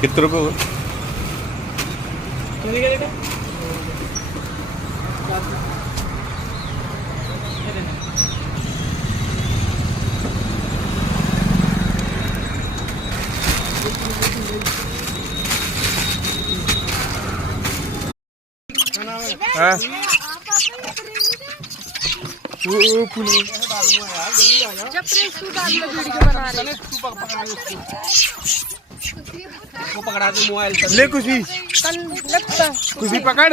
कितने रुपए हुए? हाँ जब प्रेस तू डाल लो वीडियो बना रहे वो पकड़ा दे मोबाइल पर। ले कुछ भी लगता पकड़।